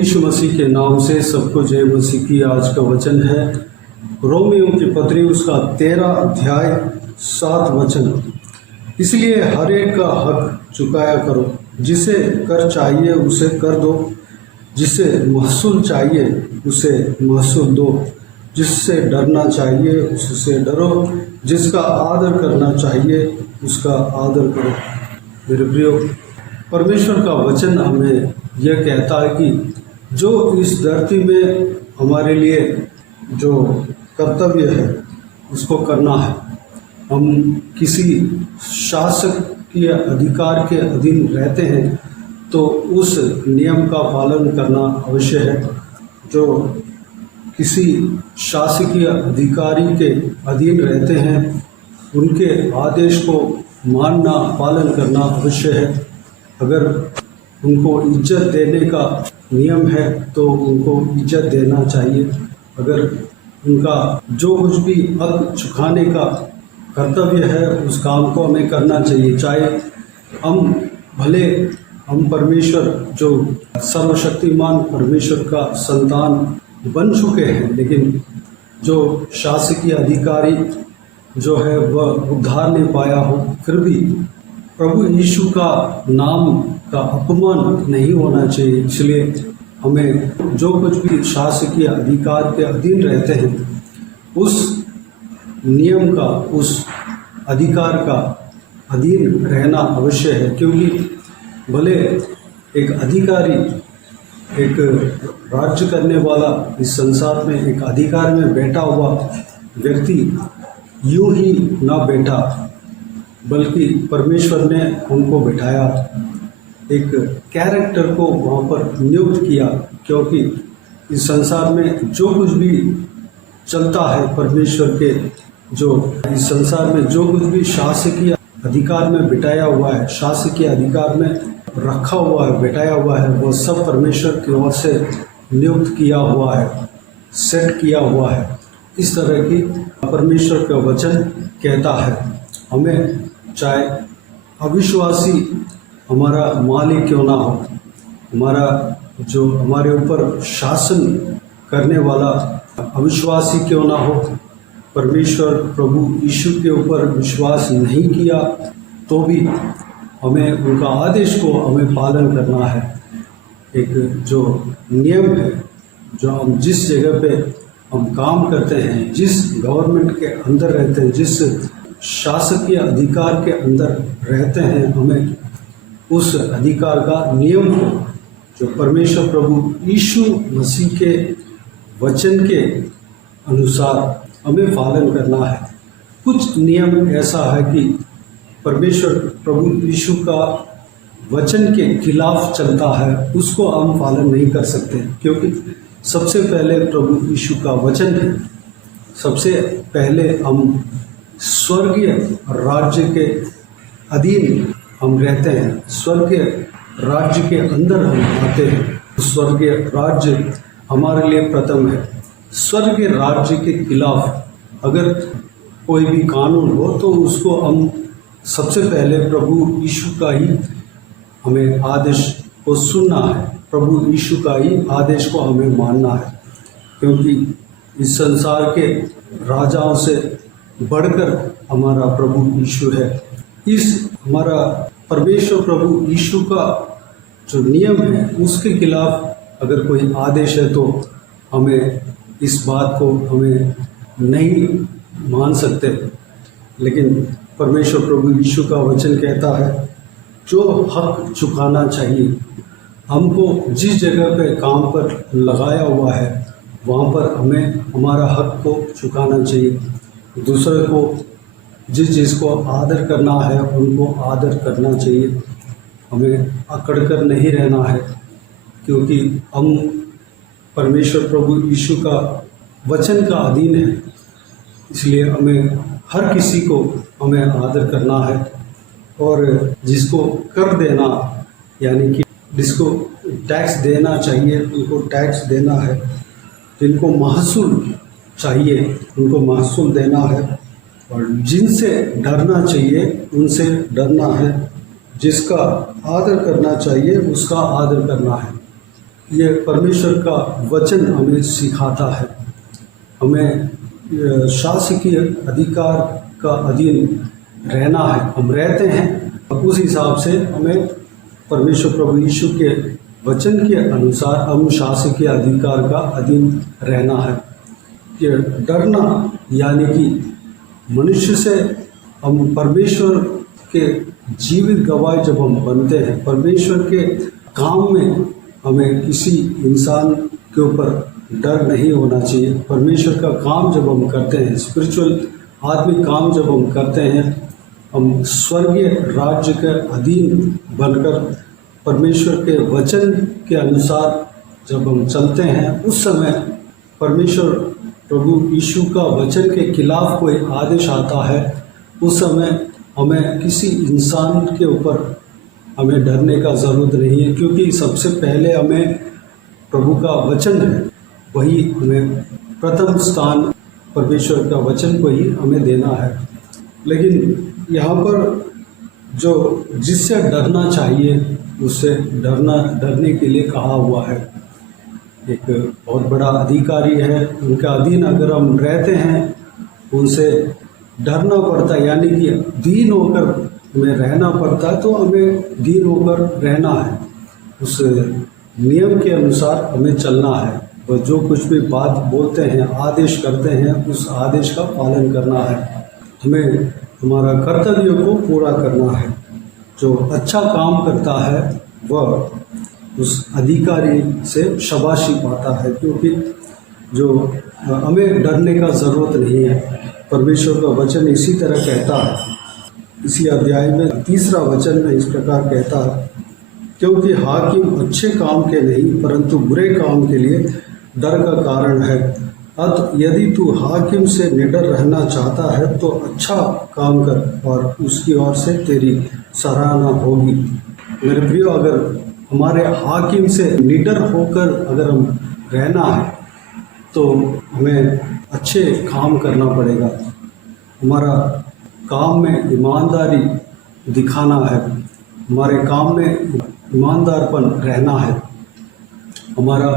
यीशु मसीह के नाम से सबको जय मसीह की। आज का वचन है रोमियो की पत्री उसका 13 अध्याय 7 वचन। इसलिए हर एक का हक चुकाया करो, जिसे कर चाहिए उसे कर दो, जिसे महसूल चाहिए उसे महसूल दो, जिससे डरना चाहिए उससे डरो, जिसका आदर करना चाहिए उसका आदर करो। मेरे प्रियो, परमेश्वर का वचन हमें यह कहता है कि जो इस धरती में हमारे लिए जो कर्तव्य है उसको करना है। हम किसी शासक के अधिकार के अधीन रहते हैं तो उस नियम का पालन करना अवश्य है। जो किसी शासकीय अधिकारी के अधीन रहते हैं उनके आदेश को मानना पालन करना अवश्य है। अगर उनको इज्जत देने का नियम है तो उनको इज्जत देना चाहिए। अगर उनका जो कुछ भी हक चुकाने का कर्तव्य है उस काम को हमें करना चाहिए। चाहे हम परमेश्वर जो सर्वशक्तिमान परमेश्वर का संतान बन चुके हैं, लेकिन जो शासकीय अधिकारी जो है वह उद्धार नहीं पाया हो, फिर भी प्रभु यीशु का नाम का अपमान नहीं होना चाहिए। इसलिए हमें जो कुछ भी शासकीय अधिकार के अधीन रहते हैं उस नियम का, उस अधिकार का अधीन रहना अवश्य है। क्योंकि भले एक अधिकारी, एक राज्य करने वाला इस संसार में एक अधिकार में बैठा हुआ व्यक्ति यूं ही ना बैठा, बल्कि परमेश्वर ने उनको बिठाया, एक कैरेक्टर को वहाँ पर नियुक्त किया। क्योंकि इस संसार में जो कुछ भी चलता है परमेश्वर के, जो इस संसार में जो कुछ भी शासकीय अधिकार में बिठाया हुआ है, शासकीय अधिकार में रखा हुआ है, बिठाया हुआ है, वो सब परमेश्वर की ओर से नियुक्त किया हुआ है, सेट किया हुआ है। इस तरह की परमेश्वर का वचन कहता है। हमें चाहे अविश्वासी हमारा मालिक क्यों ना हो, हमारा जो हमारे ऊपर शासन करने वाला अविश्वासी क्यों ना हो, परमेश्वर प्रभु यीशु के ऊपर विश्वास नहीं किया तो भी हमें उनका आदेश को हमें पालन करना है। एक जो नियम है, जो हम जिस जगह पे हम काम करते हैं, जिस गवर्नमेंट के अंदर रहते हैं, जिस शासकीय अधिकार के अंदर रहते हैं, हमें उस अधिकार का नियम को, जो परमेश्वर प्रभु यीशु मसीह के वचन के अनुसार हमें पालन करना है। कुछ नियम ऐसा है कि परमेश्वर प्रभु यीशु का वचन के खिलाफ चलता है, उसको हम पालन नहीं कर सकते। क्योंकि सबसे पहले प्रभु यीशु का वचन है। सबसे पहले हम स्वर्गीय राज्य के अधीन हम रहते हैं, स्वर्गीय राज्य के अंदर हम आते हैं। स्वर्गीय राज्य हमारे लिए प्रथम है। स्वर्गीय राज्य के खिलाफ अगर कोई भी कानून हो तो उसको हम सबसे पहले प्रभु यीशु का ही हमें आदेश को सुनना है, प्रभु यीशु का ही आदेश को हमें मानना है। क्योंकि इस संसार के राजाओं से बढ़कर हमारा प्रभु यीशु है। इस हमारा परमेश्वर प्रभु यीशु का जो नियम है उसके खिलाफ अगर कोई आदेश है तो हमें इस बात को हमें नहीं मान सकते। लेकिन परमेश्वर प्रभु यीशु का वचन कहता है जो हक चुकाना चाहिए, हमको जिस जगह पे काम पर लगाया हुआ है वहाँ पर हमें हमारा हक को चुकाना चाहिए। दूसरे को जिस चीज़ को आदर करना है उनको आदर करना चाहिए। हमें अकड़ कर नहीं रहना है, क्योंकि हम परमेश्वर प्रभु यीशु का वचन का अधीन है। इसलिए हमें हर किसी को हमें आदर करना है, और जिसको कर देना यानी कि जिसको टैक्स देना चाहिए उनको टैक्स देना है, जिनको महसूल चाहिए उनको महसूल देना है, और जिनसे डरना चाहिए उनसे डरना है, जिसका आदर करना चाहिए उसका आदर करना है। ये परमेश्वर का वचन हमें सिखाता है, हमें शासकीय अधिकार का अधीन रहना है। हम रहते हैं, उस हिसाब से हमें परमेश्वर प्रभु यीशु के वचन के अनुसार हम शासकीय अधिकार का अधीन रहना है। ये डरना यानी कि मनुष्य से हम परमेश्वर के जीवित गवाह जब हम बनते हैं, परमेश्वर के काम में हमें किसी इंसान के ऊपर डर नहीं होना चाहिए। परमेश्वर का काम जब हम करते हैं, स्पिरिचुअल आत्मिक काम जब हम करते हैं, हम स्वर्गीय राज्य के अधीन बनकर परमेश्वर के वचन के अनुसार जब हम चलते हैं, उस समय परमेश्वर प्रभु यीशु का वचन के खिलाफ कोई आदेश आता है, उस समय हमें किसी इंसान के ऊपर हमें डरने का ज़रूरत नहीं है, क्योंकि सबसे पहले हमें प्रभु का वचन है, वही हमें प्रथम स्थान परमेश्वर का वचन को ही हमें देना है। लेकिन यहाँ पर जो जिससे डरना चाहिए उससे डरने के लिए कहा हुआ है। एक बहुत बड़ा अधिकारी है, उनके अधीन अगर हम रहते हैं, उनसे डरना पड़ता है, यानी कि दीन होकर हमें रहना पड़ता है, तो हमें दीन होकर रहना है। उस नियम के अनुसार हमें चलना है। वह जो कुछ भी बात बोलते हैं, आदेश करते हैं, उस आदेश का पालन करना है। हमें हमारा कर्तव्य को पूरा करना है। जो अच्छा काम करता है वह उस अधिकारी से शाबाशी पाता है, क्योंकि जो हमें डरने का ज़रूरत नहीं है। परमेश्वर का वचन इसी तरह कहता है, इसी अध्याय में 3 वचन में इस प्रकार कहता है, क्योंकि हाकिम अच्छे काम के नहीं परंतु बुरे काम के लिए डर का कारण है। अतः यदि तू हाकिम से निडर रहना चाहता है तो अच्छा काम कर और उसकी ओर से तेरी सराहना होगी। मेरे प्रियो, अगर हमारे हाकिम से निडर होकर अगर हम रहना है तो हमें अच्छे काम करना पड़ेगा। हमारा काम में ईमानदारी दिखाना है, हमारे काम में ईमानदारपन रहना है। हमारा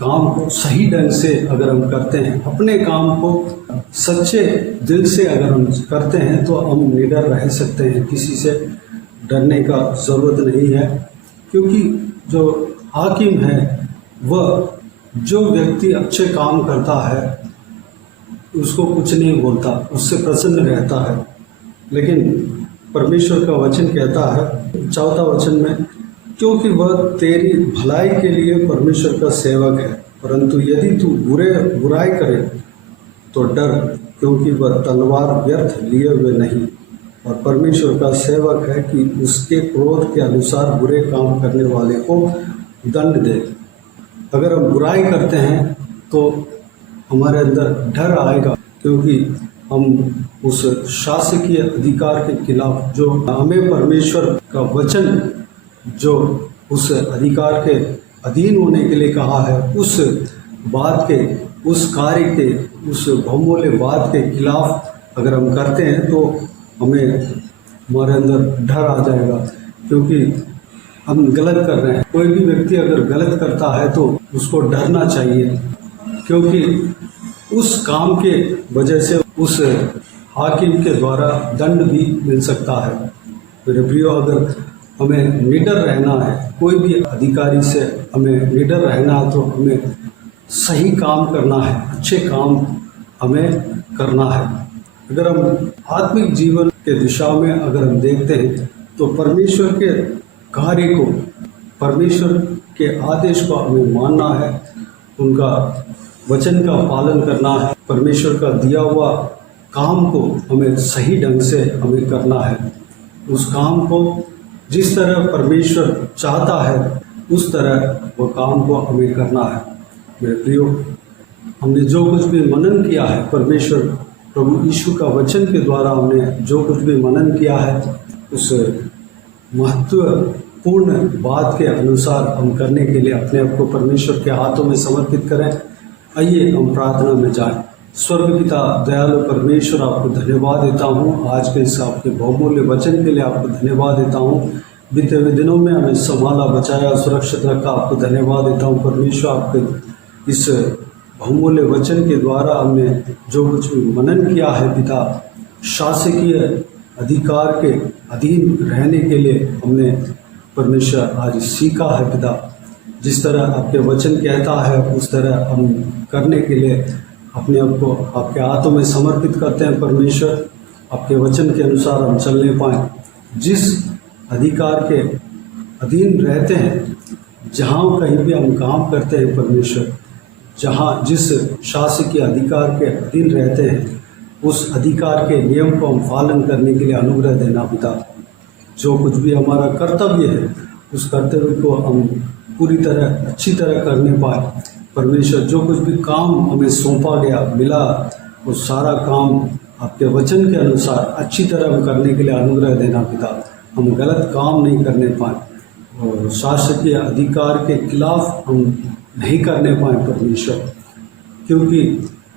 काम को सही ढंग से अगर हम करते हैं, अपने काम को सच्चे दिल से अगर हम करते हैं तो हम निडर रह सकते हैं। किसी से डरने का ज़रूरत नहीं है, क्योंकि जो हाकिम है वह जो व्यक्ति अच्छे काम करता है उसको कुछ नहीं बोलता, उससे प्रसन्न रहता है। लेकिन परमेश्वर का वचन कहता है 4 वचन में, क्योंकि वह तेरी भलाई के लिए परमेश्वर का सेवक है, परंतु यदि तू बुराई करे तो डर, क्योंकि वह तलवार व्यर्थ लिए हुए नहीं और परमेश्वर का सेवक है कि उसके क्रोध के अनुसार बुरे काम करने वाले को दंड दे। अगर हम बुराई करते हैं तो हमारे अंदर डर आएगा, क्योंकि हम उस शासकीय अधिकार के खिलाफ, जो हमें परमेश्वर का वचन जो उस अधिकार के अधीन होने के लिए कहा है, उस बात के, उस कार्य के, उस बहुमूल्य बात के खिलाफ अगर हम करते हैं तो हमें हमारे अंदर डर आ जाएगा, क्योंकि हम गलत कर रहे हैं। कोई भी व्यक्ति अगर गलत करता है तो उसको डरना चाहिए, क्योंकि उस काम के वजह से उस हाकिम के द्वारा दंड भी मिल सकता है। मेरे प्रियो, अगर हमें निडर रहना है, कोई भी अधिकारी से हमें निडर रहना है तो हमें सही काम करना है, अच्छे काम हमें करना है। अगर हम आत्मिक जीवन के दिशा में अगर हम देखते हैं तो परमेश्वर के कार्य को, परमेश्वर के आदेश को हमें मानना है, उनका वचन का पालन करना है, परमेश्वर का दिया हुआ काम को हमें सही ढंग से हमें करना है। उस काम को जिस तरह परमेश्वर चाहता है उस तरह वो काम को हमें करना है। मेरे प्रियो, हमने जो कुछ भी मनन किया है, परमेश्वर प्रभु यीशु का वचन के द्वारा हमने जो कुछ भी मनन किया है, उस महत्वपूर्ण बात के अनुसार हम करने के लिए अपने आप को परमेश्वर के हाथों में समर्पित करें। आइए हम प्रार्थना में जाएं। स्वर्ग पिता दयालु परमेश्वर, आपको धन्यवाद देता हूँ आज के इस आपके बहुमूल्य वचन के लिए। आपको धन्यवाद देता हूँ बीते हुए दिनों में हमें संभाला, बचाया, सुरक्षित रखा। आपको धन्यवाद देता हूँ परमेश्वर, आपके इस बहुमूल्य वचन के द्वारा हमने जो कुछ भी मनन किया है पिता, शासकीय अधिकार के अधीन रहने के लिए हमने परमेश्वर आज सीखा है पिता। जिस तरह आपके वचन कहता है उस तरह हम करने के लिए अपने आप को आपके हाथों में समर्पित करते हैं परमेश्वर। आपके वचन के अनुसार हम चलने पाएँ, जिस अधिकार के अधीन रहते हैं, जहाँ कहीं भी हम काम करते हैं परमेश्वर, जहाँ जिस शासकीय अधिकार के अधीन रहते हैं उस अधिकार के नियम को हम पालन करने के लिए अनुग्रह देना पिता। जो कुछ भी हमारा कर्तव्य है उस कर्तव्य को हम पूरी तरह अच्छी तरह करने पाए परमेश्वर। जो कुछ भी काम हमें सौंपा गया मिला वो सारा काम आपके वचन के अनुसार अच्छी तरह हम करने के लिए अनुग्रह देना पिता। हम गलत काम नहीं करने पाए और शासकीय अधिकार के खिलाफ हम नहीं करने पाए परमेश्वर, क्योंकि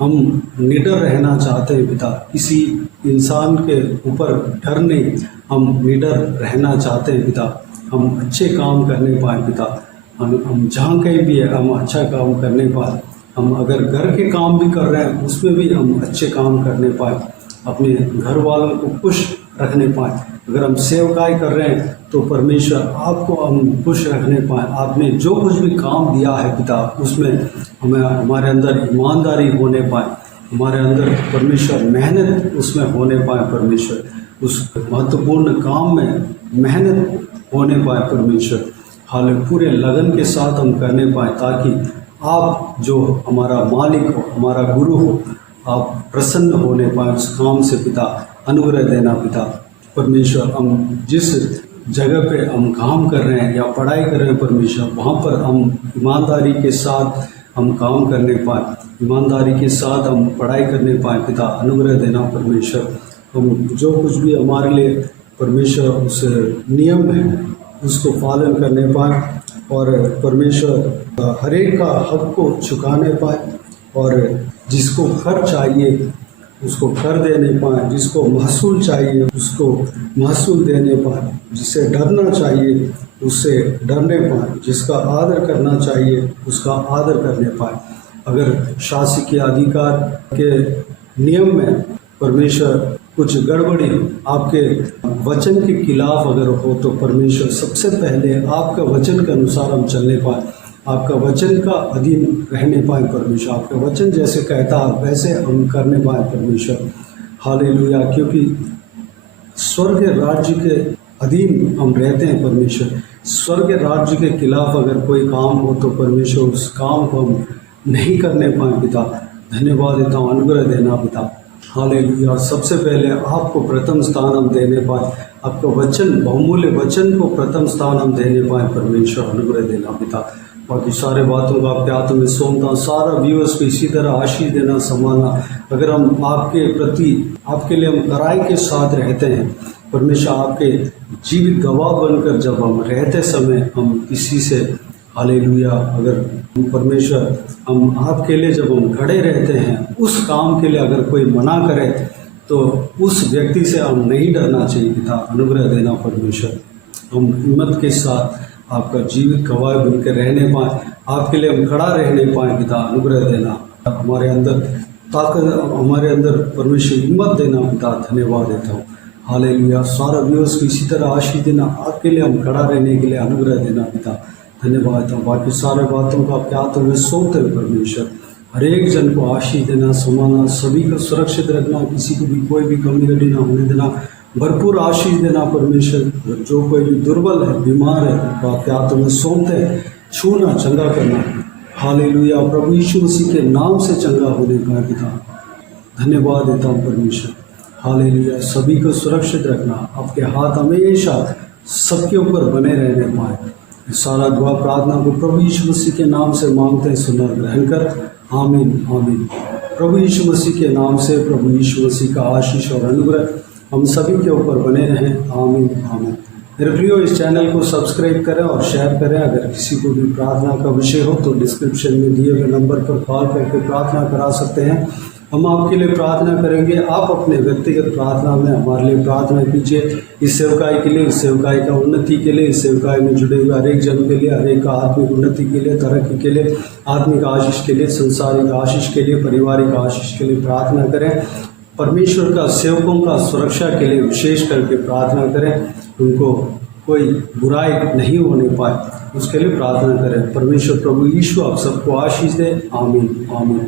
हम निडर रहना चाहते हैं पिता। किसी इंसान के ऊपर डर नहीं, हम निडर रहना चाहते हैं पिता। हम अच्छे काम करने पाए पिता। हम जहाँ कहीं भी है हम अच्छा काम करने पाए। हम अगर घर के काम भी कर रहे हैं उसमें भी हम अच्छे काम करने पाए, अपने घर वालों को खुश रखने पाए। अगर हम सेवकाई कर रहे हैं तो परमेश्वर आपको हम खुश रखने पाए। आपने जो कुछ भी काम दिया है पिता उसमें हमें हमारे अंदर ईमानदारी होने पाए, हमारे अंदर परमेश्वर मेहनत उसमें होने पाए परमेश्वर। उस महत्वपूर्ण काम में मेहनत होने पाए परमेश्वर। हाल पूरे लगन के साथ हम करने पाए, ताकि आप जो हमारा मालिक हो, हमारा गुरु हो, आप प्रसन्न होने पाए उस काम से पिता। अनुग्रह देना पिता परमेश्वर। हम जिस जगह पे हम काम कर रहे हैं या पढ़ाई कर रहे हैं परमेश्वर, वहाँ पर हम ईमानदारी के साथ हम काम करने पाए, ईमानदारी के साथ हम पढ़ाई करने पाए पिता। अनुग्रह देना परमेश्वर। हम जो कुछ भी हमारे लिए परमेश्वर उस नियम है उसको पालन करने पाए और परमेश्वर हर एक का हक को चुकाने पाए और जिसको कर चाहिए उसको कर देने पाए, जिसको महसूल चाहिए उसको महसूल देने पाए, जिससे डरना चाहिए उससे डरने पाए, जिसका आदर करना चाहिए उसका आदर करने पाए। अगर शासकीय अधिकार के नियम में परमेश्वर कुछ गड़बड़ी आपके वचन के खिलाफ अगर हो तो परमेश्वर सबसे पहले आपका वचन के अनुसार हम चलने पाए, आपका वचन का अधीन रहने पाए परमेश्वर। आपका वचन जैसे कहता है वैसे हम करने पाए परमेश्वर। हालेलुया। क्योंकि स्वर्ग राज्य के अधीन हम रहते हैं परमेश्वर। स्वर्ग राज्य के खिलाफ अगर कोई काम हो तो परमेश्वर उस काम को हम नहीं करने पाए पिता। धन्यवाद देता हूँ, अनुग्रह देना पिता। हालेलुया। सबसे पहले आपको प्रथम स्थान हम देने पाए, आपका वचन बहुमूल्य वचन को प्रथम स्थान हम देने पाए परमेश्वर। अनुग्रह देना पिता। बाकी सारे बातों को आपके हाथों में सौंपता हूं। सारा व्यूअर्स को इसी तरह आशीष देना, संभालना। अगर हम आपके प्रति आपके लिए हम कराई के साथ रहते हैं परमेश्वर, आपके जीवित गवाह बनकर जब हम रहते समय हम किसी से हालेलुया अगर परमेश्वर हम आपके लिए जब हम खड़े रहते हैं उस काम के लिए अगर कोई मना करे तो उस व्यक्ति से हम नहीं डरना चाहिए पिता। अनुग्रह देना परमेश्वर। हम हिम्मत के साथ आपका जीवित गवाह बनकर रहने पाए, आपके लिए हम खड़ा रहने पाए पिता। अनुग्रह देना, हमारे अंदर ताकत, हमारे अंदर परमेश्वर हिम्मत देना पिता। धन्यवाद देता हूँ। हालेलुया। सारा व्यूअर्स को इसी तरह आशीष देना, आपके लिए हम खड़ा रहने के लिए अनुग्रह देना पिता। धन्यवाद देता हूँ। बाकी सारे बातों को आपके हाथों में सौंपते हुए परमेश्वर हर एक जन को आशीष देना, संभालना, सभी को सुरक्षित रखना, किसी को भी कोई भी कमी गड़ी ना होने देना, भरपूर आशीष देना परमेश्वर। जो कोई भी दुर्बल है, बीमार है, तो आपके हाथों में सौंपते हैं, छूना, चंगा करना। हालेलुया। प्रभु यीशु मसीह के नाम से चंगा होने का पिता। धन्यवाद देता हूँ परमेश्वर। हालेलुया। सभी को सुरक्षित रखना, आपके हाथ हमेशा सबके ऊपर बने रहने पाए। सारा दुआ प्रार्थना को प्रभु यीशु मसीह के नाम से मांगते हैं, सुना ग्रहण कर। आमीन आमीन। प्रभु यीशु मसीह के नाम से प्रभु यीशु मसीह का आशीष और अनुग्रह हम सभी के ऊपर बने रहें। आमीन आमीन। मेरे प्रियो, इस चैनल को सब्सक्राइब करें और शेयर करें। अगर किसी को भी प्रार्थना का विषय हो तो डिस्क्रिप्शन में दिए हुए नंबर पर कॉल करके प्रार्थना करा सकते हैं। हम आपके लिए प्रार्थना करेंगे, आप अपने व्यक्तिगत प्रार्थना में हमारे लिए प्रार्थना कीजिए। इस सेवकाई के लिए, इस सेवकाई का उन्नति के लिए, इस सेवकाई में जुड़े हुए हर एक जन के लिए, हर एक का आत्मिक उन्नति के लिए, तरक्की के लिए, आत्मिक आशीष के लिए, संसारिक आशीष के लिए, पारिवारिक आशीष के लिए प्रार्थना करें। परमेश्वर का सेवकों का सुरक्षा के लिए विशेष करके प्रार्थना करें, उनको कोई बुराई नहीं होने पाए, उसके लिए प्रार्थना करें। परमेश्वर प्रभु यीशु आप सबको आशीष दे। आमीन आमीन।